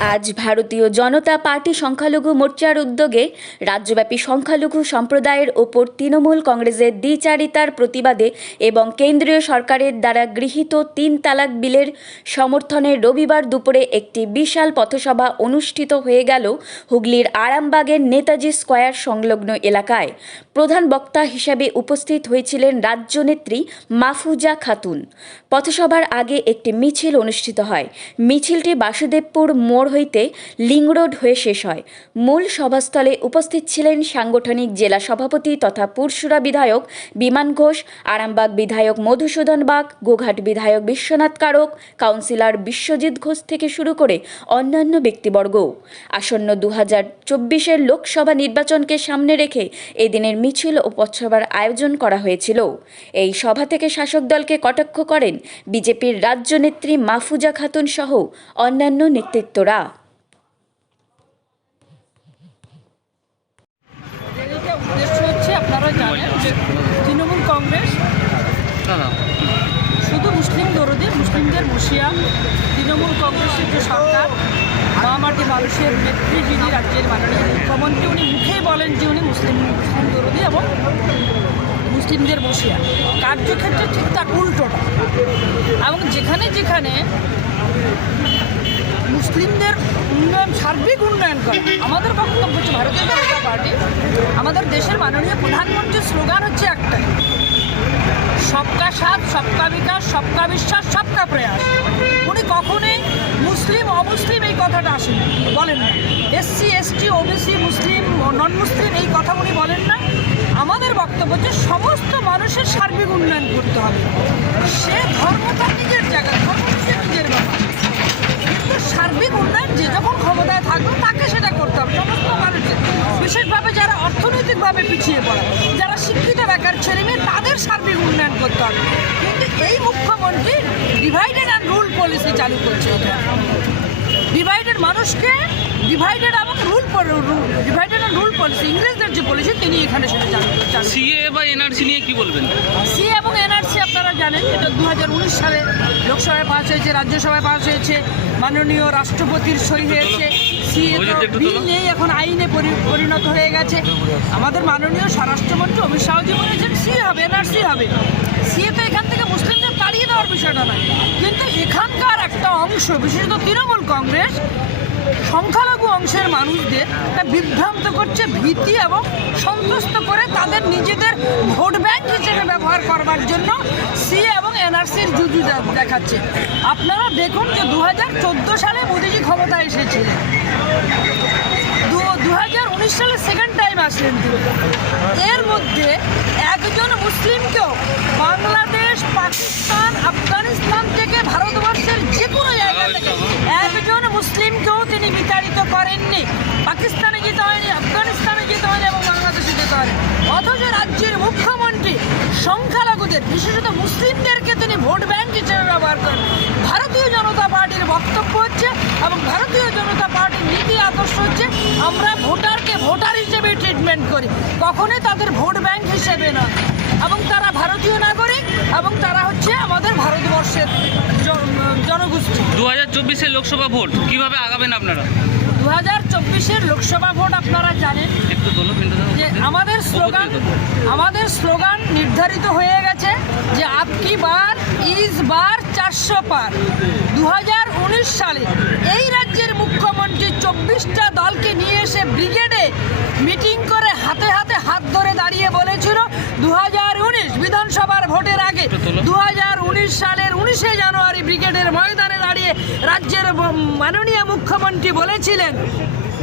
আজ ভারতীয় জনতা পার্টি সংখ্যালঘু মোর্চার উদ্যোগে রাজ্যব্যাপী সংখ্যালঘু সম্প্রদায়ের ওপর তৃণমূল কংগ্রেসের দ্বিচারিতার প্রতিবাদে এবং কেন্দ্রীয় সরকারের দ্বারা গৃহীত ৩ তালাক বিলের সমর্থনে রবিবার দুপুরে একটি বিশাল পথসভা অনুষ্ঠিত হয়ে গেল হুগলির আরামবাগের নেতাজি স্কয়ার সংলগ্ন এলাকায়। প্রধান বক্তা হিসেবে উপস্থিত হয়েছিলেন রাজ্যনেত্রী মাফুজা খাতুন। পথসভার আগে একটি মিছিল অনুষ্ঠিত হয়। মিছিলটি বাসুদেবপুর মোড় হইতে লিং রোড হয়ে শেষ হয়। মূল সভাস্থলে উপস্থিত ছিলেন সাংগঠনিক জেলা সভাপতি তথা পুরসুরা বিধায়ক বিমান ঘোষ, আরামবাগ বিধায়ক মধুসূদন বাগ, গোঘাট বিধায়ক বিশ্বনাথ কারক, কাউন্সিলর বিশ্বজিৎ ঘোষ থেকে শুরু করে অন্যান্য ব্যক্তিবর্গ। আসন্ন 2024 লোকসভা নির্বাচনকে সামনে রেখে এদিনের মিছিল ও পথসভার আয়োজন করা হয়েছিল। এই সভা থেকে শাসক দলকে কটাক্ষ করেন বিজেপির রাজ্যনেত্রী মাফুজা খাতুন সহ অন্যান্য নেতৃত্বরা। উদ্দেশ্য হচ্ছে, আপনারা জানেন যে তৃণমূল কংগ্রেস শুধু মুসলিম দরদি, মুসলিমদের মুশিয়া। তৃণমূল কংগ্রেসের যে সরকার, মহামাটি মানুষের নেত্রী যিনি রাজ্যের মাননীয় মুখ্যমন্ত্রী, উনি মুখেই বলেন যে উনি মুসলিম দরদি এবং মুসলিমদের মুশিয়া। কার্যক্ষেত্রে ঠিক তার উল্টোটা। এবং যেখানে যেখানে মুসলিমদের উন্নয়ন, সার্বিক উন্নয়ন করা আমাদের বক্তব্য হচ্ছে, ভারতীয় জনতা পার্টি, আমাদের দেশের মাননীয় প্রধানমন্ত্রীর স্লোগান হচ্ছে একটাই, সবকা সাথ, সবকা বিকাশ, সবকা বিশ্বাস, সবকা প্রয়াস। উনি কখনোই মুসলিম অমুসলিম এই কথাটা আসেন বলেন না। এসসি এসটি ওবিসি মুসলিম নন মুসলিম এই কথা উনি বলেন না। আমাদের বক্তব্য হচ্ছে সমস্ত মানুষের সার্বিক উন্নয়ন করতে হবে। সে ধর্ম তার নিজের জায়গা, ধর্ম নিজের ব্যাপার, কিন্তু সার্বিক উন্নয়ন যে যখন ক্ষমতায় থাকবে তাকে সেটা করতে হবে। সমস্ত মানুষের, বিশেষভাবে যারা অর্থনৈতিকভাবে পিছিয়ে পড়ে, যারা শিক্ষিত বেকার ছেলেমেয়ে, তাদের সার্বিক উন্নয়ন করতে হবে। কিন্তু এই মুখ্যমন্ত্রী ডিভাইডেড অ্যান্ড রুল পলিসি চালু করছে। ডিভাইডেড মানুষকে ডিভাইডেড এবং ডিভাইডেড অ্যান্ড রুল পলিসি, ইংরেজদের যে পলিসি, তিনি এখানে সেটা চালু করছেন। সিএ বা এনআরসি নিয়ে কি বলবেন? সিএ এবং এনআরসি আপনারা জানেন, এটা 2019 সালে লোকসভায় পাস হয়েছে, রাজ্যসভায় পাস হয়েছে, মাননীয় রাষ্ট্রপতির সই হয়েছে। সিএ বিল নেই, এখন আইনে পরিণত হয়ে গেছে। আমাদের মাননীয় স্বরাষ্ট্রমন্ত্রী অমিত শাহজি বলেছেন সিএ হবে, এনআরসি হবে। সিএ তো এখান থেকে মুসলিমদের তাড়িয়ে দেওয়ার বিষয়টা নয়, কিন্তু এখানকার একটা অংশ, বিশেষত তৃণমূল কংগ্রেস, সংখ্যালঘু অংশের মানুষদের বিভ্রান্ত করছে, ভীতি এবং সন্তুষ্ট করে তাদের নিজেদের ভোট ব্যাংক হিসেবে ব্যবহার করবার জন্য সিএ এবং এনআরসির যুদ্ধ দেখাচ্ছে। আপনারা দেখুন যে 2014 সালে মোদিজি ক্ষমতায় এসেছিলেন, 2019 সালে সেকেন্ড টাইম আসলেন তিনি। এর মধ্যে একজন মুসলিমকেও বাংলাদেশ, পাকিস্তান, আফগানিস্তান থেকে ভারতবর্ষের যে কোনো জায়গা থেকে একজন মুসলিমকেও তিনি বিতাড়িত করেননি। পাকিস্তানে যেতে হয়নি, আফগানিস্তানে যেতে হয়নি এবং বাংলাদেশে যেতে হয়নি। অথচ রাজ্যের মুখ্যমন্ত্রী সংখ্যালঘুদের, বিশেষত মুসলিমদেরকে তিনি ভোট ব্যাংক হিসেবে ব্যবহার করেন। ভারতীয় জনতা পার্টির বক্তব্য হচ্ছে এবং ভারতীয় জনতা পার্টির নীতি আদর্শ হচ্ছে, আমরা ভোটারকে ভোটার হিসেবে ট্রিটমেন্ট করি, কখনোই তাদের ভোট ব্যাংক হিসেবে নয়। এবং তারা ভারতীয় নাগরিক এবং তারা হচ্ছে আমাদের ভারতবর্ষের জনগোষ্ঠী। 2024 লোকসভা ভোট কিভাবে আগাবেন আপনারা? 2024 লোকসভা ভোট আপনারা জানেন যে আমাদের স্লোগান নির্ধারিত হয়ে গেছে যে আপকি বার ইস বার 400 পার। 2019 সালে এই রাজ্যের মুখ্যমন্ত্রী 24টা দলকে নিয়ে এসে ব্রিগেডে মিটিং করে হাতে হাতে হাত ধরে দাঁড়িয়ে বলেছিল 2019 বিধানসভার ভোটের আগে 2019 সালের 19শে জানুয়ারি ব্রিগেডের ময়দানে দাঁড়িয়ে রাজ্যের মাননীয় মুখ্যমন্ত্রী বলেছিলেন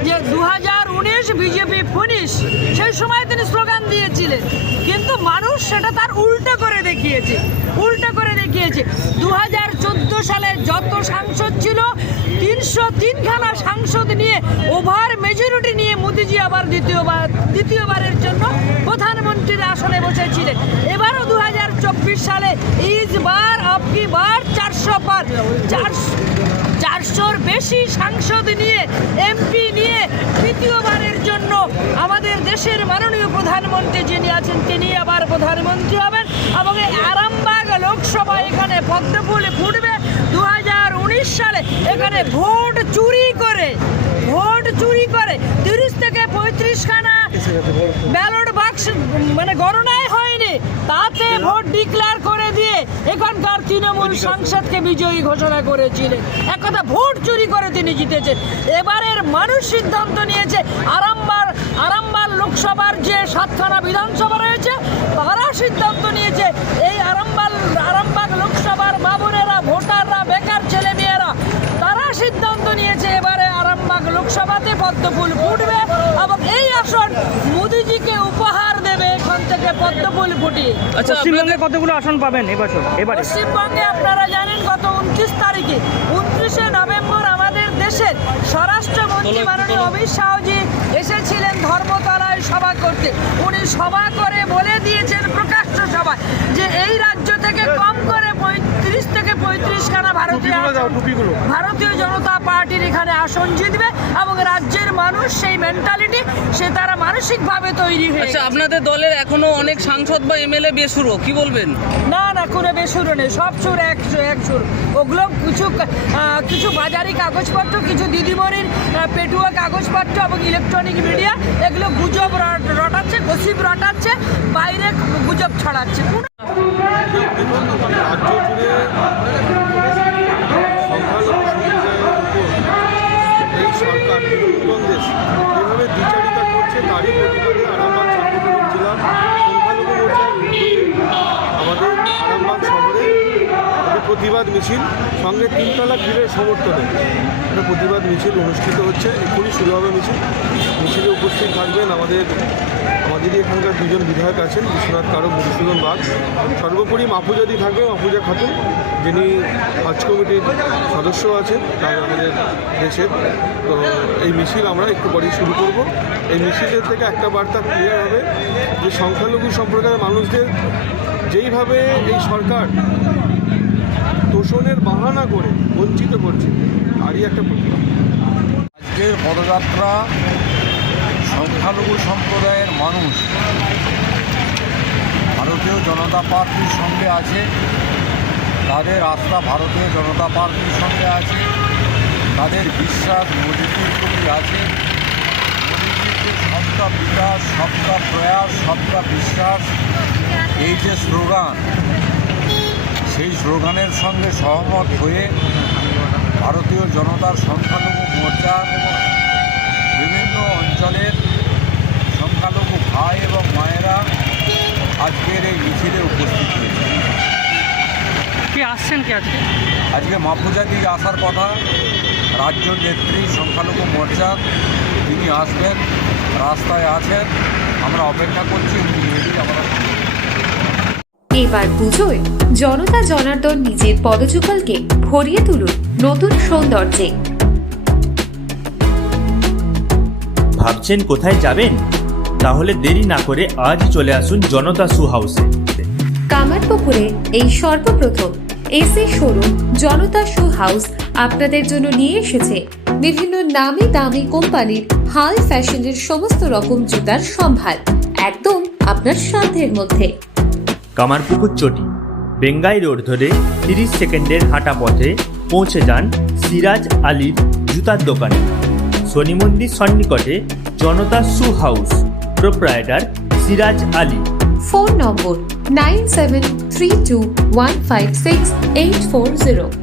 যে 2019 বিজেপি পুলিশ, সেই সময় তিনি স্লোগান দিয়েছিলেন। কিন্তু মানুষ সেটা তার উল্টো করে দেখিয়েছে। 2014 সালে যত সাংসদ ছিল 303খানা সাংসদ নিয়ে ওভার মেজরিটি নিয়ে মোদিজি আবার দ্বিতীয়বারের জন্য প্রধানমন্ত্রীর আসনে বসেছিলেন। এবারও 2024 সালে ইস বার আপকি বার 400 পার, 400-র বেশি সাংসদ নিয়ে, এমপি নিয়ে তৃতীয়বারের জন্য আমাদের দেশের মাননীয় প্রধানমন্ত্রী যিনি আছেন তিনি আবার প্রধানমন্ত্রী হবেন। এবং এই আরামবাগ লোকসভা এখানে পদ্মফুল ফুটবে। 2019 সালে এখানে ভোট চুরি করে করে ভোট চুরি করে 30 থেকে 35 খানা ব্যালট বাক্স মানে গণনায় হয়নি, তাতে ভোট ডিক্লেয়ার করে দিয়ে এখানকার তৃণমূল সাংসদকে বিজয়ী ঘোষণা করেছিলেন। এক কথা ভোট চুরি করে তিনি জিতেছেন। এবারের মানুষ সিদ্ধান্ত নিয়েছে আরামবাগ লোকসভার যে 7খানা বিধানসভা রয়েছে, তারা সিদ্ধান্ত নিয়েছে এই আরামবাগ লোকসভার মা বোনেরা, ভোটাররা, বেকার ছেলে মেয়েরা, তারা সিদ্ধান্ত নিয়েছে এবারে আরামবাগ লোকসভাতে পদ্মফুল ফুটবে এবং এই আসন মোদিজিকে উপহার দেবে এখান থেকে পদ্মফুল ফুটিয়ে। আচ্ছা, পশ্চিমবঙ্গে কতগুলো আসন পাবেন এবারে? পশ্চিমবঙ্গে আপনারা জানেন গত 29 নভেম্বর আমাদের দেশের স্বরাষ্ট্রমন্ত্রী মাননীয় অমিত শাহজি এসেছিলেন ধর্মতলায় সভা করতে। উনি সভা করে বলে দিয়েছেন প্রকাশ্য সভায় যে এই রাজ্য থেকে কম করে 30 থেকে 35 খানা ভারতীয় জনতা পার্টির এখানে আসন জিতবে এবং রাজ্যের মানুষ সেই মেন্টালিটি তারা মানসিকভাবে তৈরি হয়ে আচ্ছা, আপনাদের দলের এখনো অনেক সাংসদ বা এমএলএ বেসুরো, কি বলবেন? না কোনো বেসুরো নেই, সব সুর এক সুর। ওগুলো কিছু বাজারি কাগজপত্র, কিছু দিদিমণির পেটুয়া কাগজপত্র এবং ইলেকট্রনিক মিডিয়া এগুলো গুজব রটাচ্ছে, গসিপ রটাচ্ছে, বাইরে গুজব ছড়াচ্ছে। এই সরকার কংগ্রেস যেভাবে দ্বিচারিতা করছে তারই প্রতিবাদে আরামবাগ সাংগঠনিক জেলার সংখ্যালঘু মোর্চার আমাদের আরামবাগ শহরে একটা প্রতিবাদ মিছিল সঙ্গে 3তলা গ্রিলের সমর্থনে একটা প্রতিবাদ মিছিল অনুষ্ঠিত হচ্ছে। এক্ষুনি শুরু হবে মিছিলে উপস্থিত থাকবেন আমাদেরই এখানকার 2জন বিধায়ক আছেন, বিশ্বনাথ কারক, মধুসূদন বাগ, সর্বোপরি মাপুজাদি থাকবে, মাপুজা খাতুন, যিনি হজ কমিটির সদস্য আছেন তার আমাদের দেশের। তো এই মিছিল আমরা একটু পরেই শুরু করব। এই মিছিলের থেকে একটা বার্তা ক্লিয়ার হবে যে সংখ্যালঘু সম্প্রদায়ের মানুষদের যেইভাবে এই সরকার তোষণের বাহানা করে বঞ্চিত করছে, তারই একটা প্রতিবাদ। আজকের পদযাত্রা সংখ্যালঘু সম্প্রদায়ের মানুষ ভারতীয় জনতা পার্টির সঙ্গে আছে, তাদের আস্থা ভারতীয় জনতা পার্টির সঙ্গে আছে, তাদের বিশ্বাস মোদিজির প্রতি আছে। মোদিজির যে সবকা বিকাশ, সবকা প্রয়াস, সবকা বিশ্বাস, এই যে স্লোগান, সেই স্লোগানের সঙ্গে সহমত হয়ে ভারতীয় জনতার সংখ্যালঘু মোর্চার বিভিন্ন অঞ্চলের সংখ্যালঘু ভাই এবং মায়েরা আজকের এই মিছিলে উপস্থিত হয়েছে। কে আসছেন কে আজকে মাপুজাদি আসার কথা, রাজ্য নেত্রী সংখ্যালঘু মোর্চার তিনি আসবেন, রাস্তায় আছেন, আমরা অপেক্ষা করছি উনি এলেই আমরা। এবার পুজোয় জনতা জনার্দন নিজের পদযুগলকে ভরিয়ে তুলুন নতুন সৌন্দর্যে। ভাবছেন কোথায় যাবেন? তাহলে দেরি না করে আজই চলে আসুন জনতা শু হাউসে। কামারপুকুরে এই সর্বপ্রথম এসি শোরুম জনতা শু হাউস আপনাদের জন্য নিয়ে এসেছে বিভিন্ন নামি দামি কোম্পানির হাই ফ্যাশনের সমস্ত রকম জুতার সম্ভার, একদম আপনার সাধ্যের মধ্যে। কামারপুকুর চটি, বেঙ্গাই রোড ধরে 30 সেকেন্ডের হাঁটা পথে পৌঁছে যান সিরাজ আলীর জুতার দোকানে। শনি মন্দির সন্নিকটে Janata shoe house, proprietor Siraj Ali. Phone number 9732156840।